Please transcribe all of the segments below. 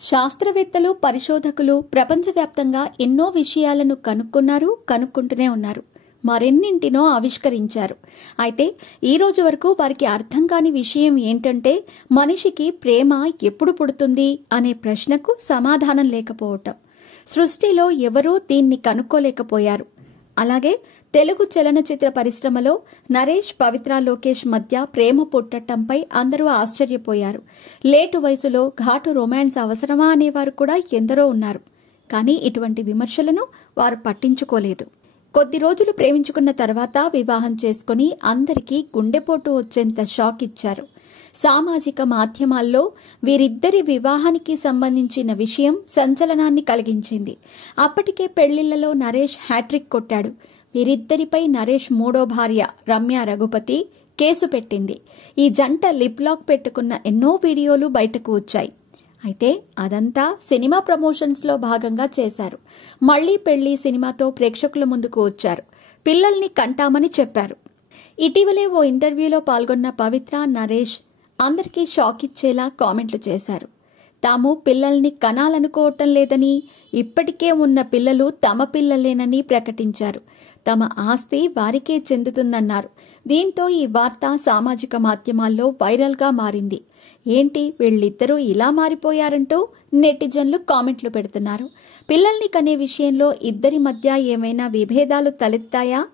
శాస్త్రవేత్తలు, పరిశోధకులు ప్రపంచవ్యాప్తంగా ఎన్నో విషయాలను కనుక్కుంటూనే ఉన్నారు. మరెన్నింటినో ఆవిష్కరించారు. అయితే ఈ రోజు వరకు వారికి అర్థం కాని విషయం ఏంటంటే, మనిషికి ప్రేమ ఎప్పుడు పుడుతుంది అనే ప్రశ్నకు సమాధానం లేకపోవటం. సృష్టిలో ఎవరూ దీన్ని కనుక్కోలేకపోయారు. అలాగే తెలుగు చలనచిత్ర పరిశ్రమలో నరేష్, పవిత్ర లోకేష్ మధ్య ప్రేమ పుట్టటంపై అందరూ ఆశ్చర్యపోయారు. లేటు వయసులో ఘాటు రొమాన్స్ అవసరమా అనేవారు కూడా ఎందరో ఉన్నారు. కానీ ఇటువంటి విమర్శలను వారు పట్టించుకోలేదు. కొద్ది రోజులు ప్రేమించుకున్న తర్వాత వివాహం చేసుకుని అందరికీ గుండెపోటు వచ్చేంత షాక్ ఇచ్చారు. సామాజిక మాధ్యమాల్లో వీరిద్దరి వివాహానికి సంబంధించిన విషయం సంచలనాన్ని కలిగించింది. అప్పటికే పెళ్లిళ్లలో నరేష్ హ్యాట్రిక్ కొట్టాడు. వీరిద్దరిపై నరేష్ మూడో భార్య రమ్య రఘుపతి కేసు పెట్టింది. ఈ జంట లిప్ లాక్ పెట్టుకున్న ఎన్నో వీడియోలు బయటకు వచ్చాయి. అయితే అదంతా సినిమా ప్రమోషన్స్ లో భాగంగా చేశారు. మళ్లీ పెళ్లి సినిమాతో ప్రేక్షకుల ముందుకు వచ్చారు. పిల్లల్ని కంటామని చెప్పారు. ఇటీవలే ఓ ఇంటర్వ్యూలో పాల్గొన్న పవిత్ర, నరేష్ అందరికీ షాక్ ఇచ్చేలా కామెంట్లు చేశారు. తాము పిల్లల్ని కనాలనుకోవటం లేదని, ఇప్పటికే ఉన్న పిల్లలు తమ పిల్లలేనని ప్రకటించారు. తమ ఆస్తి వారికే చెందుతుందన్నారు. దీంతో ఈ వార్త సామాజిక మాధ్యమాల్లో వైరల్ గా మారింది. ఏంటి వీళ్ళిద్దరూ ఇలా మారిపోయారంటూ నెటిజన్లు కామెంట్లు పెడుతున్నారు. పిల్లల్ని కనే విషయంలో ఇద్దరి మధ్య ఏమైనా విభేదాలు తలెత్తాయా?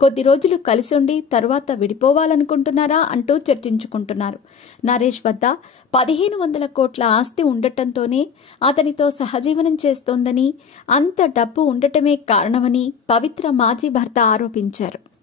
కొద్ది రోజులు కలిసుండి తరువాత విడిపోవాలనుకుంటున్నారా అంటూ చర్చించుకుంటున్నారు. నరేష్ వద్ద 1500 కోట్ల ఆస్తి ఉండటంతోనే అతనితో సహజీవనం చేస్తోందని, అంత డబ్బు ఉండటమే కారణమని పవిత్ర మాజీ భర్త ఆరోపించారు.